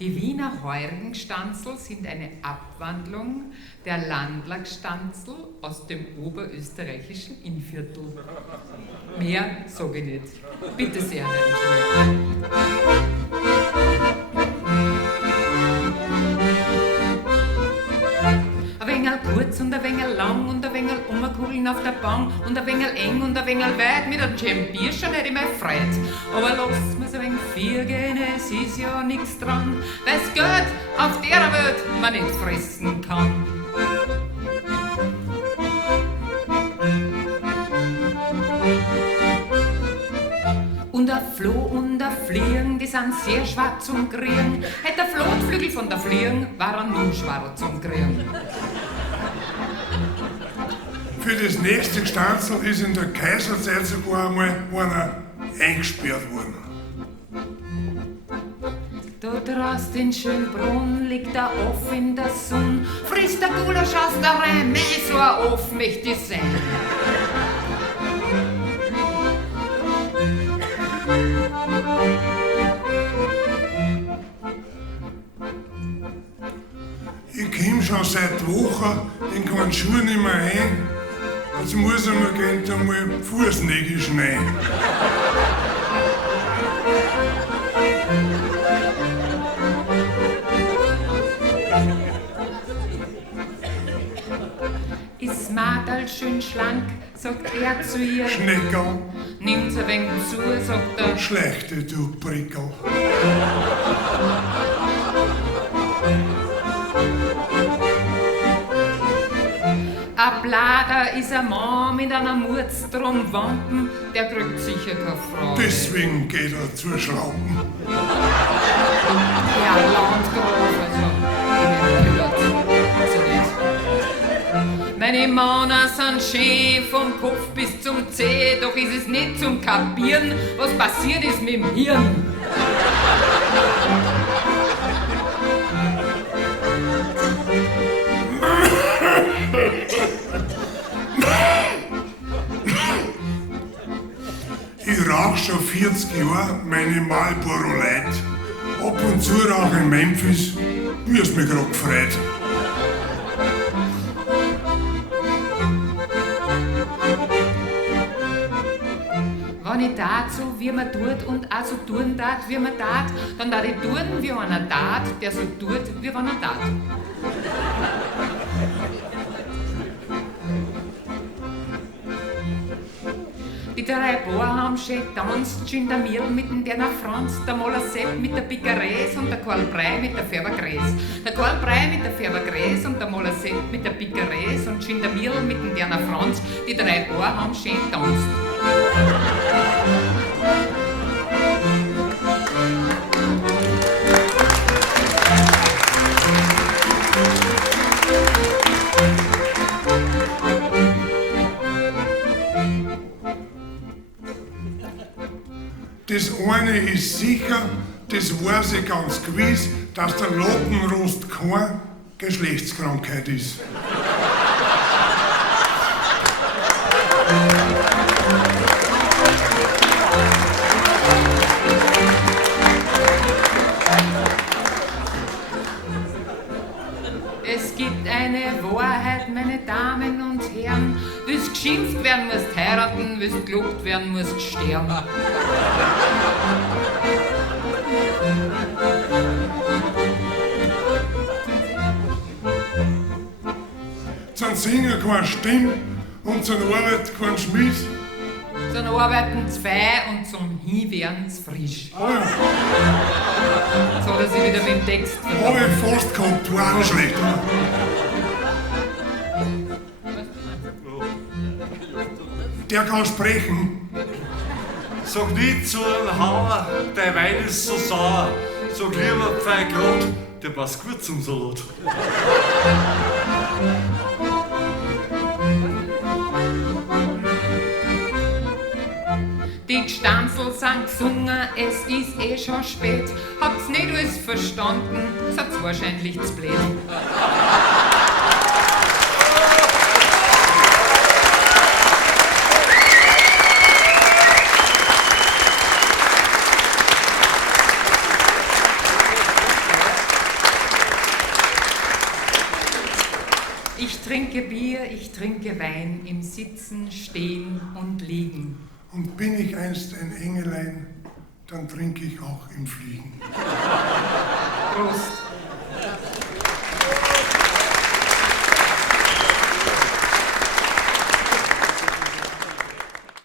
Die Wiener Heurigenstanzel sind eine Abwandlung der Landlagstanzel aus dem oberösterreichischen Innviertel. Mehr sage ich nicht. Bitte sehr, Herr Ingenieur. Ein wenig kurz und ein wenig lang und ein wenig umkugeln auf der Bank und ein wenig eng und ein wenig weit mit einem schönen Bier schon hätte ich mich gefreut. Aber lass mir's ein wenig viel gehen, es ist ja nix dran, weil's Geld auf der Welt man nicht fressen kann. Und ein Floh und ein Fliegen, die sind sehr schwer zum Kriegen. Hätte der Flotflügel von der Fliegen, war er nun schwerer zum Kriegen. Für das nächste Gstanzl ist in der Kaiserzeit sogar einmal einer eingesperrt worden. Da draußen in Schönbrunn liegt der Off in der Sonne, frisst der Gulasch aus der Reihe, meh, so ein Off möchte ich sein. Ich komm schon seit Wochen in keinen Schuh nicht mehr ein. Jetzt muss ich mir gleich einmal Fußnägel schneiden. Ist Madel schön schlank, sagt er zu ihr. Schneckerl, Nimm's ein wenig zu, sagt er. schlechte du Prickel. Ein Blader ist ein Mann mit einer Murz drum Wampen, der kriegt sicher keine Frau. Deswegen geht er zur Schlauben. Ja, Landgraf, also, ich hab gehört. Also nicht. Meine Männer sind schön vom Kopf bis zum Zeh, doch ist es nicht zum Kapieren, was passiert ist mit dem Hirn. Ich rauch schon 40 Jahre meine Marlboro Light. Ab und zu rauch in Memphis, wie es mir grad gefreut. Wenn ich tat so, wie man tut und auch so tun tat, wie man tat, dann tat ich tun, wie einer tat, der so tut, wie wenn er tat. Die drei Bauern haben schön getanzt, Schindermirl mit dem Berner Franz, der Moller Sepp mit der Picares und der Karl Brei mit der Färbergräs. Der Karl Brei mit der Färbergräs und der Moller Sepp mit der Picares und Schindermirl mit dem Berner Franz, die drei Bauern haben schön getanzt. Das eine ist sicher, das weiß ich ganz gewiss, dass der Lattenrost keine Geschlechtskrankheit ist. Es gibt eine Wahrheit, meine Damen und Herren. Willst geschimpft werden, musst heiraten, willst gelobt werden, musst sterben. Zum Singen keine Stimme und zur Arbeit kein Schmied. Zum Arbeiten zwei und zum Hinwehren frisch. Oh ja, So, dass ich wieder mit dem Text hab ich fast gehabt, war auch nicht schlecht, oder? Der kann sprechen. Sag nicht zu einem Hauer, dein Wein ist so sauer. Sag lieber Pfeil Grad, der passt gut zum Salat. Die Gstanzl sind gesungen, es ist eh schon spät. Habt's nicht alles verstanden, seid's wahrscheinlich zu blöd. Ich trinke Bier, ich trinke Wein, im Sitzen, Stehen und Liegen. Und bin ich einst ein Engelein, dann trinke ich auch im Fliegen. Prost.